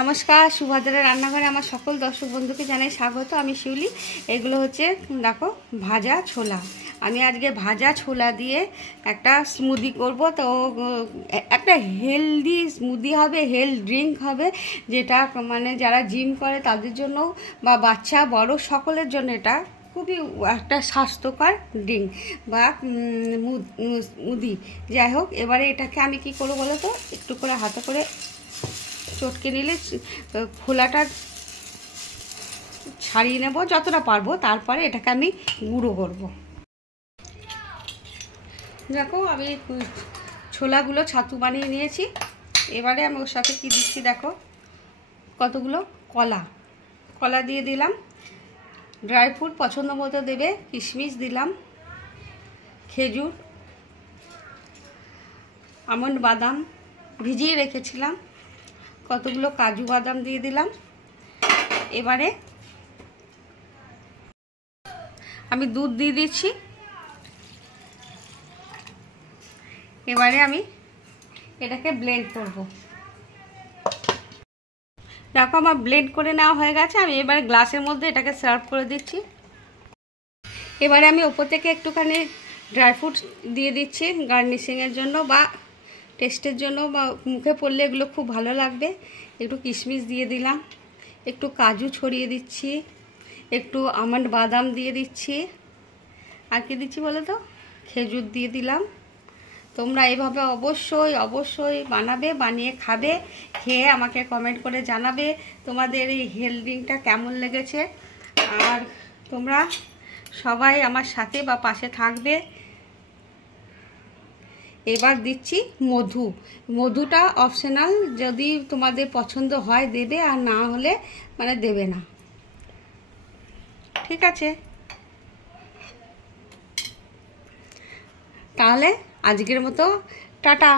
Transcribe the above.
নমস্কার, সুভদ্রা রান্নাঘরে আমার সকল দর্শক বন্ধুকে জানাই স্বাগত। আমি শিউলি। এগুলো হচ্ছে দেখো ভাজা ছোলা। আমি আজকে ভাজা ছোলা দিয়ে একটা স্মুদি করব। তো একটা হেলদি স্মুদি হবে, হেলথ ড্রিঙ্ক হবে, যেটা মানে যারা জিম করে তাদের জন্য বা বাচ্চা বড় সকলের জন্য এটা খুবই একটা স্বাস্থ্যকর ড্রিঙ্ক বা স্মুদি। যাই হোক, এবারে এটাকে আমি কি করবো বলো তো, একটু করে হাতে করে চটকে নিলে খোলাটা ছাড়িয়ে নেব যতটা পারবো। তারপরে এটাকে আমি গুঁড়ো করব। দেখো, আমি ছোলাগুলো ছাতু বানিয়ে নিয়েছি। এবারে আমি ওর সাথে কি দিচ্ছি দেখো, কতগুলো কলা দিয়ে দিলাম। ড্রাই ফ্রুট পছন্দ মতো দেবে, কিশমিশ দিলাম, খেজুর, আমন্ড বাদাম ভিজিয়ে রেখেছিলাম, কতগুলো কাজু বাদাম দিয়ে দিলাম। এবারে আমি দুধ দিয়ে দিচ্ছি। এবারে আমি এটাকে ব্লেন্ড করব। দেখো, আমার ব্লেন্ড করে নেওয়া হয়ে গেছে। আমি এবারে গ্লাসের মধ্যে এটাকে সার্ভ করে দিচ্ছি। এবারে আমি ওপর থেকে একটুখানি ড্রাই ফ্রুট দিয়ে দিচ্ছি গার্নিশিংয়ের জন্য বা টেস্টের জন্য, বা মুখে পড়লে এগুলো খুব ভালো লাগবে। একটু কিশমিশ দিয়ে দিলাম, একটু কাজু ছড়িয়ে দিচ্ছি, একটু আমন্ড বাদাম দিয়ে দিচ্ছি, আর কি দিচ্ছি বলো তো, খেজুর দিয়ে দিলাম। তোমরা এইভাবে অবশ্যই বানাবে, বানিয়ে খাবে, খেয়ে আমাকে কমেন্ট করে জানাবে তোমাদের এই হেলথ ড্রিঙ্কটা কেমন লেগেছে। আর তোমরা সবাই আমার সাথে বা পাশে থাকবে। এবার দিচ্ছি মধুটা অপশনাল, যদি তোমাদের পছন্দ হয় দেবে, আর না হলে মানে দেবে না। ঠিক আছে, তাহলে আজকের মতো টাটা।